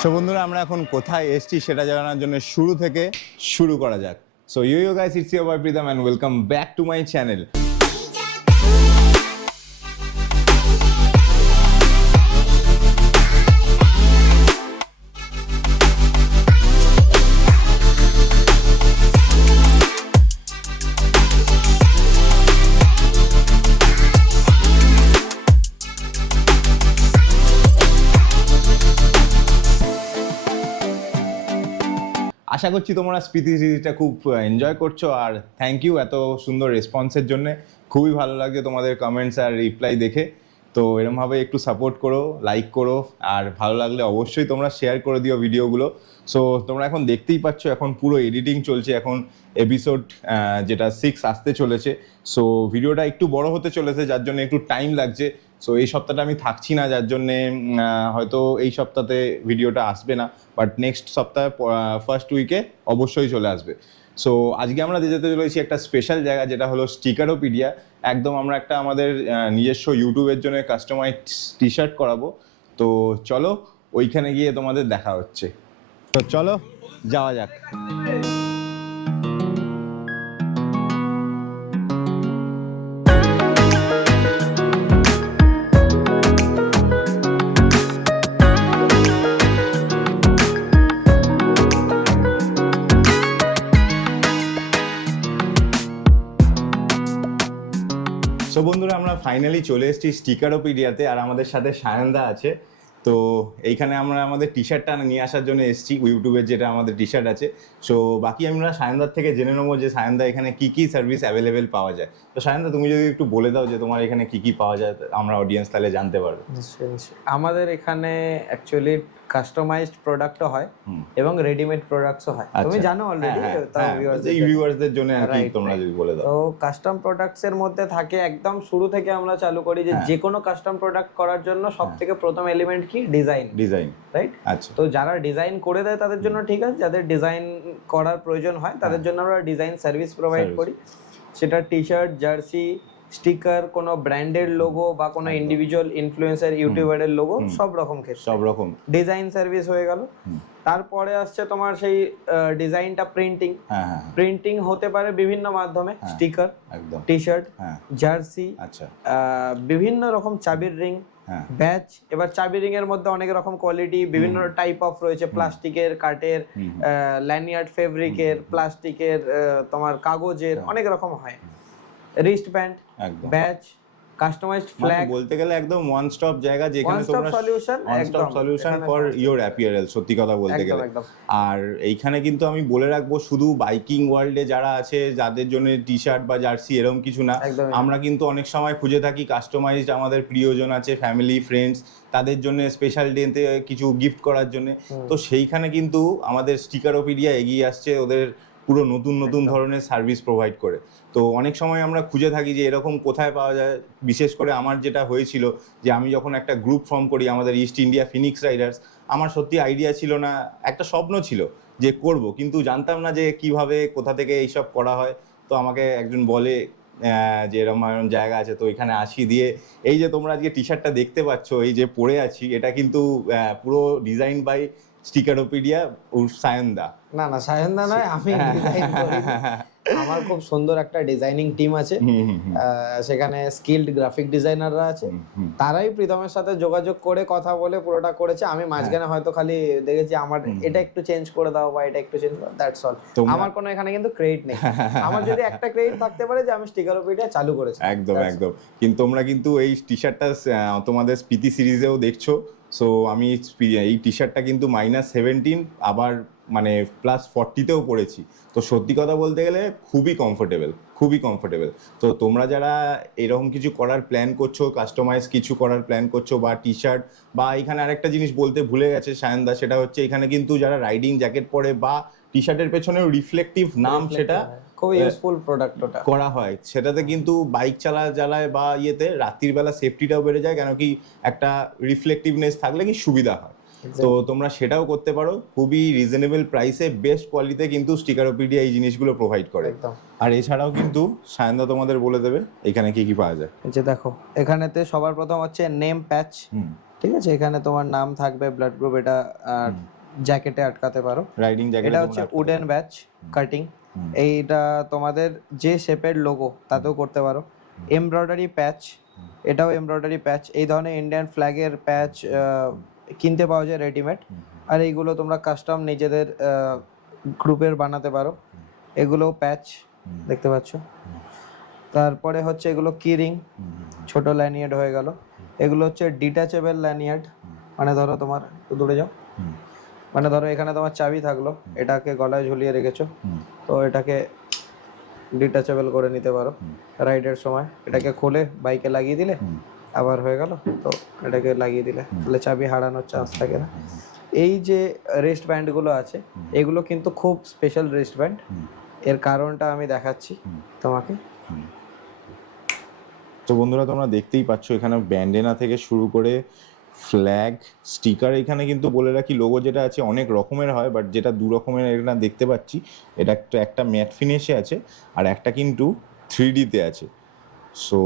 So বন্ধুরা আমরা এখন কোথায় এসেছি সেটা জানার জন্য শুরু থেকে শুরু করা যাক। So you guys, it's your boy Pritam and welcome back to my channel. আশা করছি তোমরা স্পিতি সিরিজটা খুব এনজয় করছো, আর থ্যাংক ইউ এত সুন্দর রেসপন্সের জন্য। খুবই ভালো লাগছে তোমাদের কমেন্টস আর রিপ্লাই দেখে। তো এরমভাবে একটু সাপোর্ট করো, লাইক করো, আর ভালো লাগলে অবশ্যই তোমরা শেয়ার করে দিও ভিডিওগুলো। সো তোমরা এখন দেখতেই পাচ্ছ এখন পুরো এডিটিং চলছে, এখন এপিসোড যেটা 6 আসতে চলেছে। সো ভিডিওটা একটু বড় হতে চলেছে, যার জন্য একটু টাইম লাগছে। সো এই সপ্তাহটা আমি থাকছি না, যার জন্যে হয়তো এই সপ্তাহে ভিডিওটা আসবে না, বাট নেক্সট সপ্তাহে ফার্স্ট উইকে অবশ্যই চলে আসবে। সো আজকে আমরা যেতে চলেছি একটা স্পেশাল জায়গা, যেটা হলো স্টিকারোপিডিয়া। একদম আমরা একটা আমাদের নিজস্ব ইউটিউবের জন্য কাস্টমাইজ টি শার্ট করাবো। তো চলো ওইখানে গিয়ে তোমাদের দেখা হচ্ছে। তো চলো যাওয়া যাক। সো বন্ধুরা আমরা ফাইনালি চলে এসেছি স্টিকারোপিডিয়াতে, আর আমাদের সাথে সায়নদা আছে। তো এইখানে আমরা আমাদের টি শার্টটা নিয়ে আসার জন্য এসেছি, ইউটিউবের যেটা আমাদের টি শার্ট আছে। সো বাকি আমরা সায়নদার থেকে জেনে নেবো যে সায়নদা এখানে কি কি সার্ভিস অ্যাভেলেবেল পাওয়া যায়। তো সায়নদা, তুমি যদি একটু বলে দাও যে তোমার এখানে কি কি পাওয়া যায়, আমরা অডিয়েন্স তাহলে জানতে পারবো। আমাদের এখানে অ্যাকচুয়ালি কাস্টমাইজড প্রোডাক্টও হয় এবং রেডিমেড প্রোডাক্টসও হয়। তুমি জানো অলরেডি, তাও ভিউয়ার্সদের জন্য আর কি তোমরা যদি বলে দাও। তো কাস্টম প্রোডাক্টস এর মধ্যে থাকে, একদম শুরু থেকে আমরা চালু করি যে কোনো কাস্টম প্রোডাক্ট করার জন্য সবথেকে প্রথম এলিমেন্ট কি ডিজাইন, রাইট? আচ্ছা। তো যারা ডিজাইন করে দেয় তাদের জন্য ঠিক আছে, যাদের ডিজাইন করার প্রয়োজন হয় তাদের জন্য আমরা ডিজাইন সার্ভিস প্রোভাইড করি। সেটা টি শার্ট, জার্সি, স্টিকার, কোনো ব্র্যান্ডের লোগো বা কোনো ইন্ডিভিজুয়াল ইনফ্লুয়েন্সার ইউটিউবারের লোগো, সব রকম ক্ষেত্রে সব রকম ডিজাইন সার্ভিস হয়ে গেল। তারপরে আসছে তোমার সেই ডিজাইনটা প্রিন্টিং। প্রিন্টিং হতে পারে বিভিন্ন মাধ্যমে, স্টিকার, টি শার্ট, জার্সি, বিভিন্ন রকম চাবির রিং, ব্যাচ। এবার চাবি রিং এর মধ্যে অনেক রকম কোয়ালিটি, বিভিন্ন টাইপ অফ রয়েছে, প্লাস্টিকের, কাঠের, ল্যানিয়ার্ড, ফেব্রিকের, প্লাস্টিকের, তোমার কাগজের, অনেক রকম হয়। Wrist band, badge, customised flag, বলতে গেলে একদম ওয়ান স্টপ জায়গা, যেখানে তোমরা one stop solution for your apparel, সত্যি কথা বলতে গেলে। আর এইখানে কিন্তু আমি বলে রাখবো, শুধু বাইকিং ওয়ার্ল্ডে যারা আছে যাদের জন্য টি শার্ট বা জার্সি এরকম কিছু না, আমরা কিন্তু অনেক সময় খুঁজে থাকি কাস্টমাইজড, আমাদের প্রিয়জন আছে, ফ্যামিলি, ফ্রেন্ডস, তাদের জন্য স্পেশাল ডেতে কিছু গিফট করার জন্য। তো সেইখানে কিন্তু আমাদের স্টিকারোপিডিয়া এগিয়ে আসছে ওদের পুরো নতুন ধরনের সার্ভিস প্রোভাইড করে। তো অনেক সময় আমরা খুঁজে থাকি যে এরকম কোথায় পাওয়া যায়। বিশেষ করে আমার যেটা হয়েছিল যে আমি যখন একটা গ্রুপ ফর্ম করি আমাদের ইস্ট ইন্ডিয়া ফিনিক্স রাইডার্স, আমার সত্যি আইডিয়া ছিল না, একটা স্বপ্ন ছিল যে করব, কিন্তু জানতাম না যে কিভাবে কোথা থেকে এইসব করা হয়। তো আমাকে একজন বলে যে এরকম জায়গা আছে, তো এখানে আসি। দিয়ে এই যে তোমরা আজকে টি শার্টটা দেখতে পাচ্ছ, এই যে পরে আছি, এটা কিন্তু পুরো ডিজাইন বাই স্টিকারোপিডিয়া সায়নদা। না সায়নদা নয়, আমি ডিজাইন করি। আমার খুব সুন্দর একটা ডিজাইনিং টিম আছে, সেখানে স্কিলড গ্রাফিক ডিজাইনাররা আছে, তারাই প্রীতমের সাথে যোগাযোগ করে কথা বলে পুরোটা করেছে। আমি মাঝখানে হয়তো খালি দেখেছি আমার এটা একটু চেঞ্জ করে দাও বা এটা একটু চেঞ্জ করো, দ্যাটস অল। আমার কোনো এখানে কিন্তু ক্রেডিট নেই। আমার যদি একটা ক্রেডিট থাকতে পারে যে আমি স্টিকারোপিডিয়া চালু করেছি। একদম। কিন্তু তোমরা কিন্তু এই টি শার্টটা তোমাদের স্পিতি সিরিজেও দেখছো। সো আমি এই টি শার্টটা কিন্তু -17 আবার মানে +40তেও পড়েছি। তো সত্যি কথা বলতে গেলে খুবই কমফোর্টেবল। তো তোমরা যারা এরকম কিছু করার প্ল্যান করছো, কাস্টমাইজ কিছু করার প্ল্যান করছো, বা টি শার্ট, বা এখানে আরেকটা জিনিস বলতে ভুলে গেছে সায়নদা, সেটা হচ্ছে এখানে কিন্তু যারা রাইডিং জ্যাকেট পরে বা টি শার্টের পেছনেও রিফ্লেক্টিভ নাম, সেটা খুব ইউজফুল প্রোডাক্ট ওটা করা হয়। সেটাতে কিন্তু বাইক চালায় বা ইয়েতে রাত্রির বেলা সেফটিটাও বেড়ে যায়, কেন কি একটা রিফ্লেক্টিভনেস থাকলে কি সুবিধা হয়। তো তোমরা সেটাও করতে পারো খুবই রিজনেবল প্রাইসে, বেস্ট কোয়ালিটিতে কিন্তু স্টিকারোপিডিয়া এই জিনিসগুলো প্রোভাইড করে। আর এছাড়াও কিন্তু সায়নদা তোমাদের বলে দেবে এখানে কি কি পাওয়া যায়। যে দেখো, এখানেতে সবার প্রথম হচ্ছে নেম প্যাচ, ঠিক আছে, এখানে তোমার নাম থাকবে, ব্লাড গ্রুপ, এটা জ্যাকেটে আটকাতে পারো, রাইডিং জ্যাকেট। এটা হচ্ছে উডেন ব্যাচ কাটিং, এইটা তোমাদের যে শেপের লোগো তাতেও করতে পারো। এমব্রয়ডারি প্যাচ, এটাও এমব্রয়ডারি প্যাচ, এই ধরনের ইন্ডিয়ান ফ্ল্যাগের প্যাচ কিনতে পাওয়া যায় রেডিমেড, আর এইগুলো তোমরা কাস্টম নিজেদের গ্রুপের বানাতে পারো। এগুলো প্যাচ দেখতে পাচ্ছ। তারপরে হচ্ছে এগুলো কিরিং, ছোট ল্যানিয়ার্ড হয়ে গেল। এগুলো হচ্ছে ডিটাচেবল ল্যানিয়ার্ড, মানে ধরো তোমার দূরে যাও, মানে ধরো এখানে তোমার চাবি থাকলো, এটাকে গলায় ঝুলিয়ে রেখেছো, তো এটাকে ডিটাচেবল করে নিতে পারো রাইডের সময়। এটাকে খুলে বাইকে লাগিয়ে দিলে আবার হয়ে গেল, তো এটাকে লাগিয়ে দিলে তাহলে চাবি হারানোর চান্স থাকে না। এই যে রেস্ট ব্যান্ডগুলো আছে, এগুলো কিন্তু খুব স্পেশাল রেস্ট ব্যান্ড, এর কারণটা আমি দেখাচ্ছি তোমাকে। তো বন্ধুরা তোমরা দেখতেই পাচ্ছ এখানে ব্যান্ডেনা থেকে শুরু করে ফ্ল্যাগ, স্টিকার, এখানে কিন্তু বলে রাখি লোগো যেটা আছে অনেক রকমের হয়, বাট যেটা দু রকমের এখানে দেখতে পাচ্ছি, এটা একটা ম্যাট ফিনিশে আছে আর একটা কিন্তু 3Dতে আছে। সো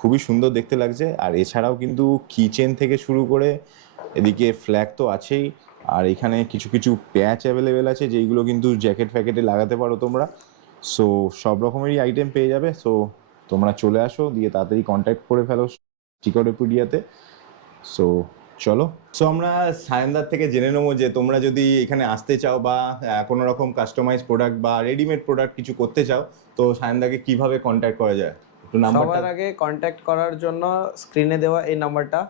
খুবই সুন্দর দেখতে লাগছে। আর এছাড়াও কিন্তু কিচেন থেকে শুরু করে এদিকে ফ্ল্যাগ তো আছেই, আর এখানে কিছু কিছু প্যাচ অ্যাভেলেবেল আছে যেইগুলো কিন্তু জ্যাকেট ফ্যাকেটে লাগাতে পারো তোমরা। সো সব রকমেরই আইটেম পেয়ে যাবে। সো তোমরা চলে আসো, দিয়ে তাড়াতাড়ি কন্ট্যাক্ট করে ফেলো স্টিকারোপিডিয়াতে। সো চলো, সো আমরা সায়নদার থেকে জেনে নেবো যে তোমরা যদি এখানে আসতে চাও বা কোনো রকম কাস্টমাইজ প্রোডাক্ট বা রেডিমেড প্রোডাক্ট কিছু করতে চাও, তো সায়নদাকে কিভাবে কন্ট্যাক্ট করা যায়। সবার আগে কন্ট্যাক্ট করার জন্য স্ক্রিনে দেওয়া এই নাম্বারটা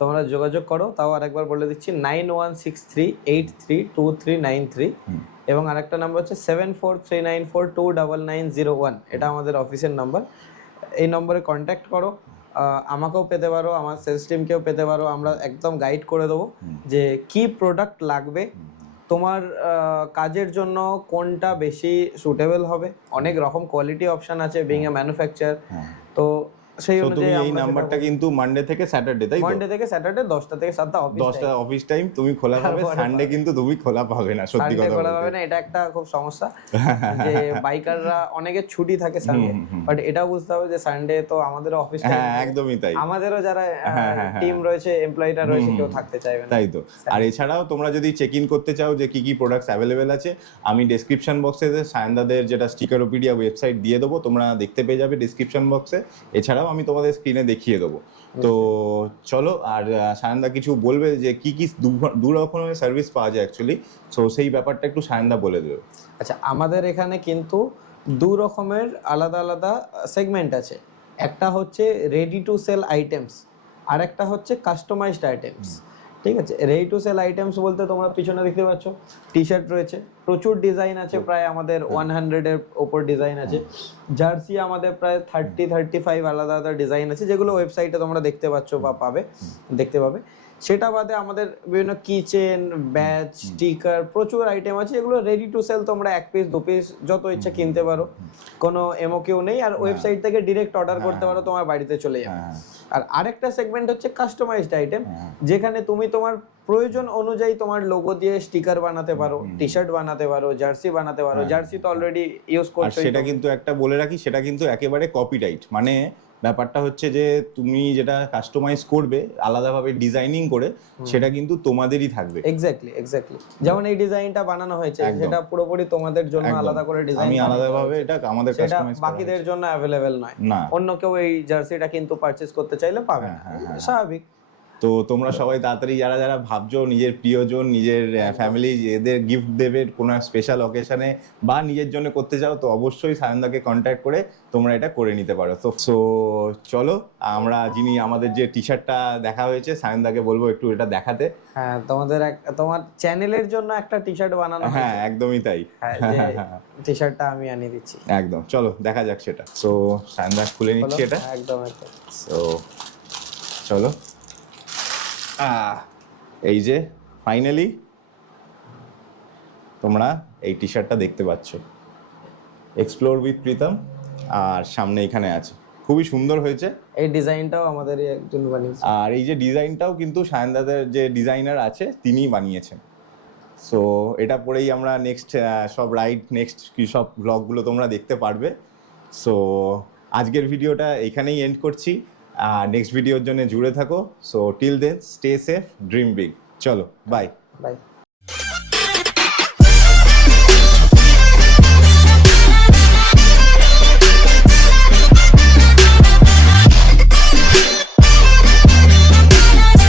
তোমরা যোগাযোগ করো। তাও আরেকবার বলে দিচ্ছি, 9163832393, এবং আরেকটা নাম্বার হচ্ছে 7439429901, এটা আমাদের অফিসের নাম্বার। এই নম্বরে কন্ট্যাক্ট করো, আমাকেও পেতে পারো, আমার সেলস টিমকেও পেতে পারো। আমরা একদম গাইড করে দেবো যে কি প্রোডাক্ট লাগবে, তোমার কাজের জন্য কোনটা বেশি সুটেবল হবে। অনেক রকম কোয়ালিটি অপশন আছে বিং এ ম্যানুফ্যাকচার, তো সেই অনুযায়ী এই নাম্বারটা কিন্তু মানডে থেকে স্যাটারডে, তাই তো? মানডে থেকে স্যাটারডে 10টা থেকে 7টা অফিস টাইম তুমি খোলা পাবে, সানডে কিন্তু তুমি খোলা পাবে না। সত্যি কথা খোলা পাবে না, এটা একটা খুব সমস্যা যে বাইকাররা অনেকের ছুটি থাকে সানডে, বাট এটা বুঝতে হবে যে সানডে তো আমাদের অফিস টাইম। হ্যাঁ একদমই তাই, আমাদেরও যারা টিম রয়েছে, এমপ্লয়িরা রয়েছে, কেউ থাকতে চাইবে না, তাই তো। আর এছাড়াও তোমরা যদি চেক ইন করতে চাও যে কি কি প্রোডাক্টস অ্যাভেলেবেল আছে, আমি ডেসক্রিপশন বক্সে সায়নদাদের যেটা স্টিকারোপিডিয়া ওয়েবসাইট দিয়ে দেবো, তোমরা দেখতে পেয়ে যাবে ডেসক্রিপশন বক্সে। এছাড়াও আমি তোমাদের স্ক্রিনে দেখিয়ে দেবো। তো চলো, আর সায়নদা কিছু বলবে যে কি কি দু রকমের সার্ভিস পাওয়া যায় অ্যাকচুয়ালি, সো সেই ব্যাপারটা একটু সায়নদা বলে দেবে। আচ্ছা, আমাদের এখানে কিন্তু দু রকমের আলাদা আলাদা সেগমেন্ট আছে। একটা হচ্ছে রেডি টু সেল আইটেমস, আর একটা হচ্ছে কাস্টমাইজড আইটেমস। ঠিক আছে, রেডি টু সেল আইটেমস বলতে তোমরা পিছনে দেখতে পাচ্ছ টি শার্ট রয়েছে, প্রচুর ডিজাইন আছে, প্রায় আমাদের 100-এর ওপর ডিজাইন আছে। জার্সি আমাদের প্রায় 30-35 আলাদা আলাদা ডিজাইন আছে, যেগুলো ওয়েবসাইটে তোমরা দেখতে পাচ্ছ বা দেখতে পাবে। সেটা বাদে আমাদের বিভিন্ন কিচেন, ব্যাচ, স্টিকার, প্রচুর আইটেম আছে। এগুলো রেডি টু সেল, তোমরা 1 পিস 2 পিস যত ইচ্ছা কিনতে পারো, কোনো এমওকিউ নেই। আর ওয়েবসাইট থেকে ডিরেক্ট অর্ডার করতে পারো, তোমার বাড়িতে চলে যাবে। আর আরেকটা সেগমেন্ট হচ্ছে কাস্টমাইজড আইটেম, যেখানে তুমি তোমার প্রয়োজন অনুযায়ী তোমার লোগো দিয়ে স্টিকার বানাতে পারো, টি শার্ট বানাতে পারো, জার্সি বানাতে পারো। জার্সি তো অলরেডি ইউজ করছো, সেটা কিন্তু একটা বলে রাখি, সেটা কিন্তু একেবারে কপিরাইট। মানে ব্যাপারটা হচ্ছে যে তুমি যেটা কাস্টমাইজ করবে আলাদাভাবে ডিজাইনিং করে, সেটা কিন্তু তোমাদেরই থাকবে। এক্স্যাক্টলি। যেমন এই ডিজাইনটা বানানো হয়েছে, সেটা পুরোপুরি তোমাদের জন্য আলাদা করে ডিজাইন, আমি আলাদাভাবে এটা আমাদের কাস্টমাইজ, বাকিদের জন্য অ্যাভেলেবেল নয়। অন্য কেউ এই জার্সিটা কিন্তু পারচেজ করতে চাইলে পাবে না, স্বাভাবিক। তো তোমরা সবাই তাড়াতাড়ি যারা যারা ভাবছো নিজের প্রিয়জন, নিজের ফ্যামিলি এদের গিফট দেবে কোনো স্পেশাল অকেশনে বা নিজের জন্য করতে চাও, তো অবশ্যই সায়নদাকে কন্ট্যাক্ট করে তোমরা এটা করে নিতে পারো। তো চলো, আমরা আমাদের যে টি শার্টটা দেখা হয়েছে, সায়নদাকে বলবো একটু এটা দেখাতে। হ্যাঁ, তোমার চ্যানেলের জন্য একটা টি শার্ট বানানো হয়েছে। হ্যাঁ একদমই তাই, টি শার্টটা আমি আনিয়ে দিচ্ছি। একদম, চলো দেখা যাক সেটা। সো সায়নদা খুলে নিচ্ছি এটা। একদম। সো চলো, এই যে ফাইনালি তোমরা এই টি শার্টটা দেখতে পাচ্ছ, এক্সপ্লোর উইথ প্রীতম, আর সামনে এখানে আছে, খুবই সুন্দর হয়েছে। এই ডিজাইনটাও আমাদের একজন বানিয়েছে, আর এই যে ডিজাইনটাও কিন্তু সায়নদাদের যে ডিজাইনার আছে তিনিই বানিয়েছেন। সো এটা পরেই আমরা নেক্সট সব নেক্সট কি সব ব্লগগুলো তোমরা দেখতে পারবে। সো আজকের ভিডিওটা এখানেই এন্ড করছি। নেক্সট ভিডিওর জন্য জুড়ে থাকো। So till then stay safe, dream big. চলো বাই বাই।